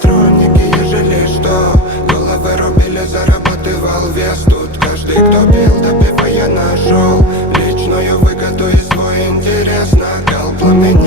патронники, ежели что. Головы рубили, зарабатывал вес. Тут каждый, кто пил, до пива я нашел личную выгоду и свой интерес. Накал пламени